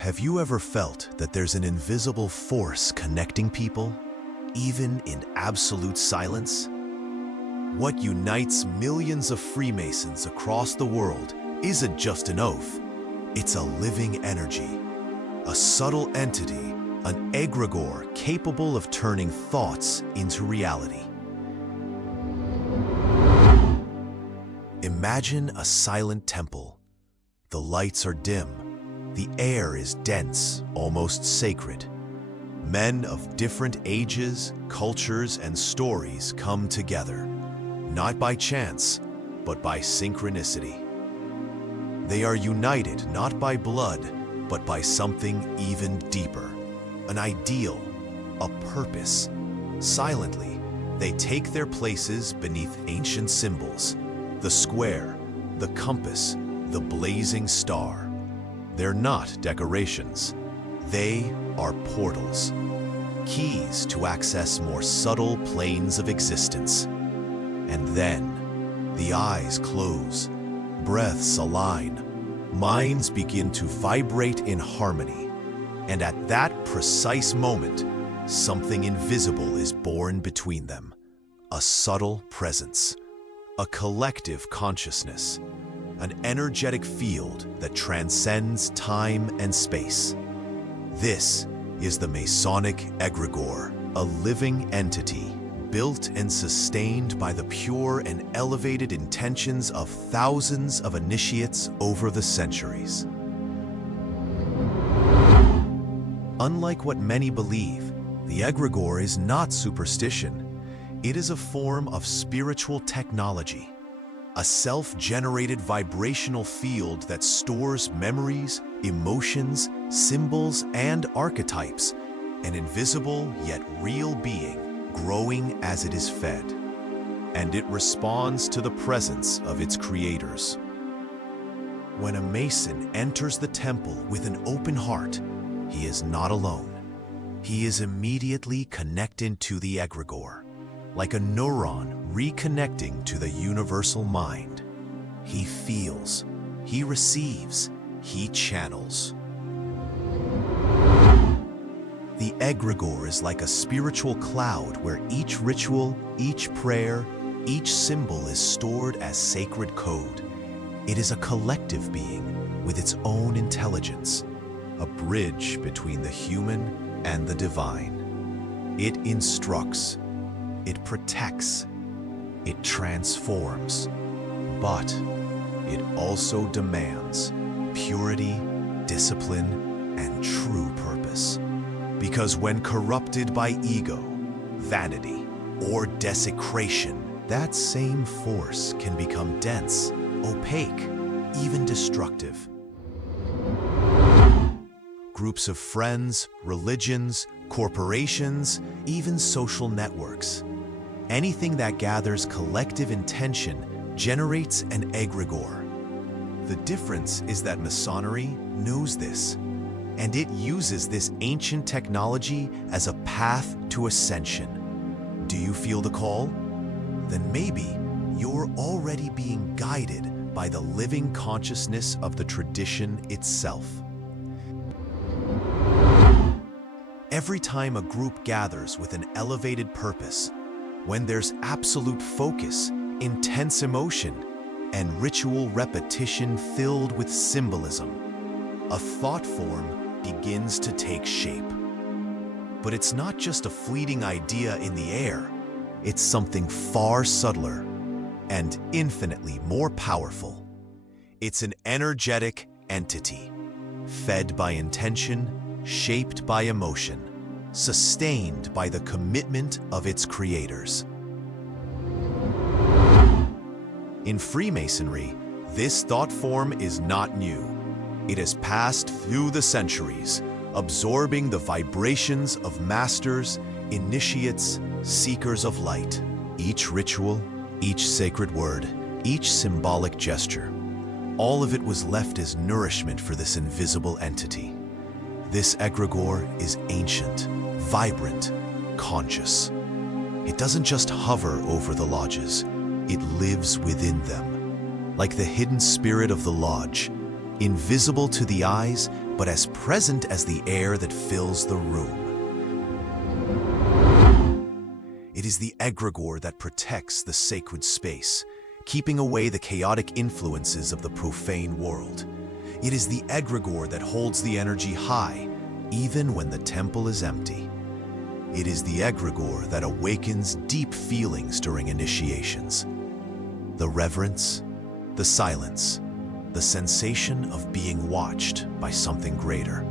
Have you ever felt that there's an invisible force connecting people, even in absolute silence? What unites millions of Freemasons across the world isn't just an oath, it's a living energy, a subtle entity, an egregore capable of turning thoughts into reality. Imagine a silent temple. The lights are dim. The air is dense, almost sacred. Men of different ages, cultures, and stories come together, not by chance, but by synchronicity. They are united not by blood, but by something even deeper, an ideal, a purpose. Silently, they take their places beneath ancient symbols, the square, the compass, the blazing star. They're not decorations. They are portals, keys to access more subtle planes of existence. And then, the eyes close, breaths align, minds begin to vibrate in harmony. And at that precise moment, something invisible is born between them. A subtle presence, a collective consciousness, an energetic field that transcends time and space. This is the Masonic egregore, a living entity built and sustained by the pure and elevated intentions of thousands of initiates over the centuries. Unlike what many believe, the egregore is not superstition. It is a form of spiritual technology, a self-generated vibrational field that stores memories, emotions, symbols, and archetypes, an invisible yet real being growing as it is fed. And it responds to the presence of its creators. When a Mason enters the temple with an open heart, he is not alone. He is immediately connected to the egregore, like a neuron reconnecting to the universal mind. He feels, he receives, he channels. The egregore is like a spiritual cloud where each ritual, each prayer, each symbol is stored as sacred code. It is a collective being with its own intelligence, a bridge between the human and the divine. It instructs, it protects, it transforms, but it also demands purity, discipline, and true purpose. Because when corrupted by ego, vanity, or desecration, that same force can become dense, opaque, even destructive. Groups of friends, religions, corporations, even social networks. Anything that gathers collective intention generates an egregore. The difference is that Masonry knows this, and it uses this ancient technology as a path to ascension. Do you feel the call? Then maybe you're already being guided by the living consciousness of the tradition itself. Every time a group gathers with an elevated purpose, when there's absolute focus, intense emotion, and ritual repetition filled with symbolism, a thought form begins to take shape. But it's not just a fleeting idea in the air, it's something far subtler and infinitely more powerful. It's an energetic entity, fed by intention, shaped by emotion, sustained by the commitment of its creators. In Freemasonry, this thought form is not new. It has passed through the centuries, absorbing the vibrations of masters, initiates, seekers of light. Each ritual, each sacred word, each symbolic gesture, all of it was left as nourishment for this invisible entity. This egregore is ancient, vibrant, conscious. It doesn't just hover over the lodges, it lives within them. Like the hidden spirit of the lodge, invisible to the eyes, but as present as the air that fills the room. It is the egregore that protects the sacred space, keeping away the chaotic influences of the profane world. It is the egregore that holds the energy high, even when the temple is empty. It is the egregore that awakens deep feelings during initiations. The reverence, the silence, the sensation of being watched by something greater.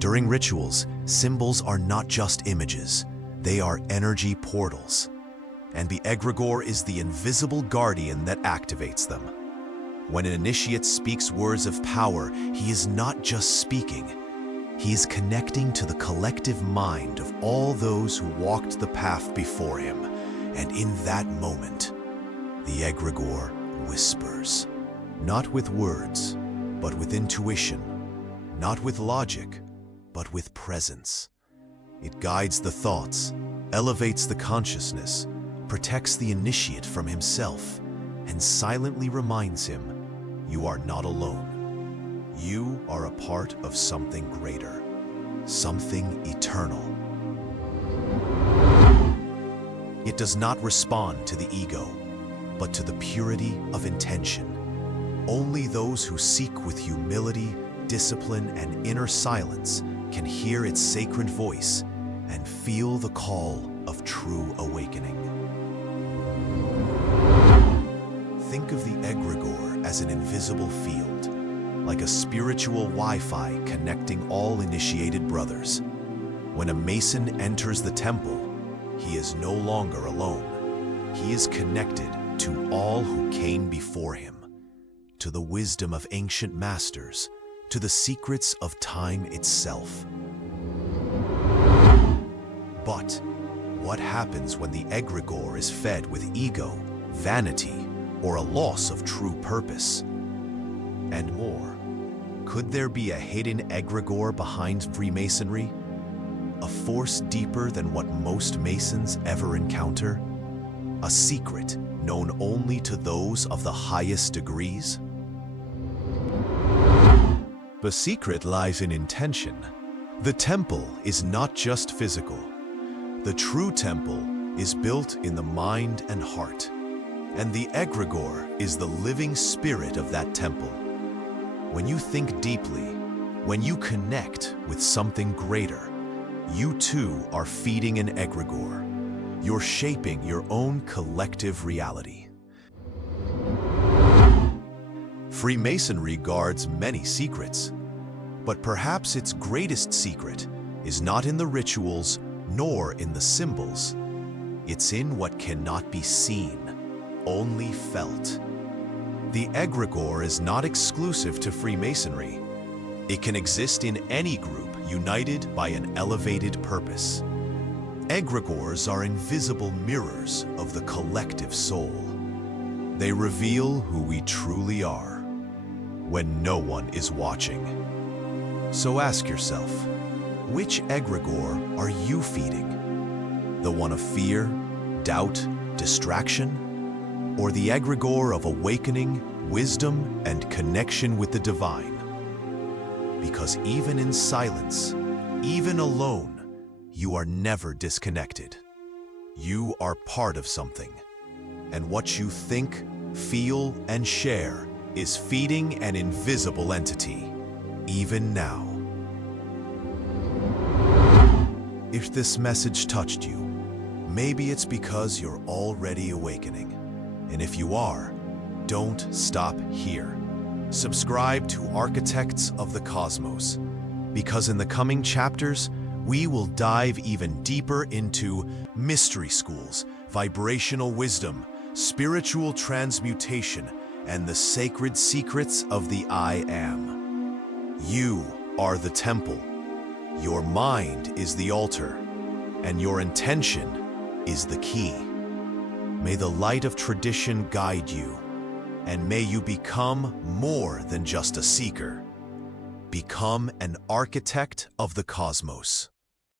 During rituals, symbols are not just images, they are energy portals. And the egregore is the invisible guardian that activates them. When an initiate speaks words of power, he is not just speaking. He is connecting to the collective mind of all those who walked the path before him. And in that moment, the egregore whispers. Not with words, but with intuition. Not with logic, but with presence. It guides the thoughts, elevates the consciousness, protects the initiate from himself, and silently reminds him, you are not alone. You are a part of something greater, something eternal. It does not respond to the ego, but to the purity of intention. Only those who seek with humility, discipline, and inner silence can hear its sacred voice and feel the call of true awakening. Think of the egregore as an invisible field, like a spiritual Wi-Fi connecting all initiated brothers. When a Mason enters the temple, he is no longer alone. He is connected to all who came before him, to the wisdom of ancient masters, to the secrets of time itself. But what happens when the egregore is fed with ego, vanity, or a loss of true purpose? And more, could there be a hidden egregore behind Freemasonry? A force deeper than what most Masons ever encounter? A secret known only to those of the highest degrees? The secret lies in intention. The temple is not just physical. The true temple is built in the mind and heart, and the egregore is the living spirit of that temple. When you think deeply, when you connect with something greater, you too are feeding an egregore. You're shaping your own collective reality. Freemasonry guards many secrets, but perhaps its greatest secret is not in the rituals nor in the symbols. It's in what cannot be seen, only felt. The egregore is not exclusive to Freemasonry. It can exist in any group united by an elevated purpose. Egregores are invisible mirrors of the collective soul. They reveal who we truly are when no one is watching. So ask yourself, which egregore are you feeding? The one of fear, doubt, distraction? Or the egregore of awakening, wisdom, and connection with the divine? Because even in silence, even alone, you are never disconnected. You are part of something, and what you think, feel, and share is feeding an invisible entity, even now. If this message touched you, maybe it's because you're already awakening. And if you are, don't stop here. Subscribe to Archetypes of the Cosmos, because in the coming chapters, we will dive even deeper into mystery schools, vibrational wisdom, spiritual transmutation, and the sacred secrets of the I Am. You are the temple, your mind is the altar, and your intention is the key. May the light of tradition guide you, and may you become more than just a seeker. Become an architect of the cosmos.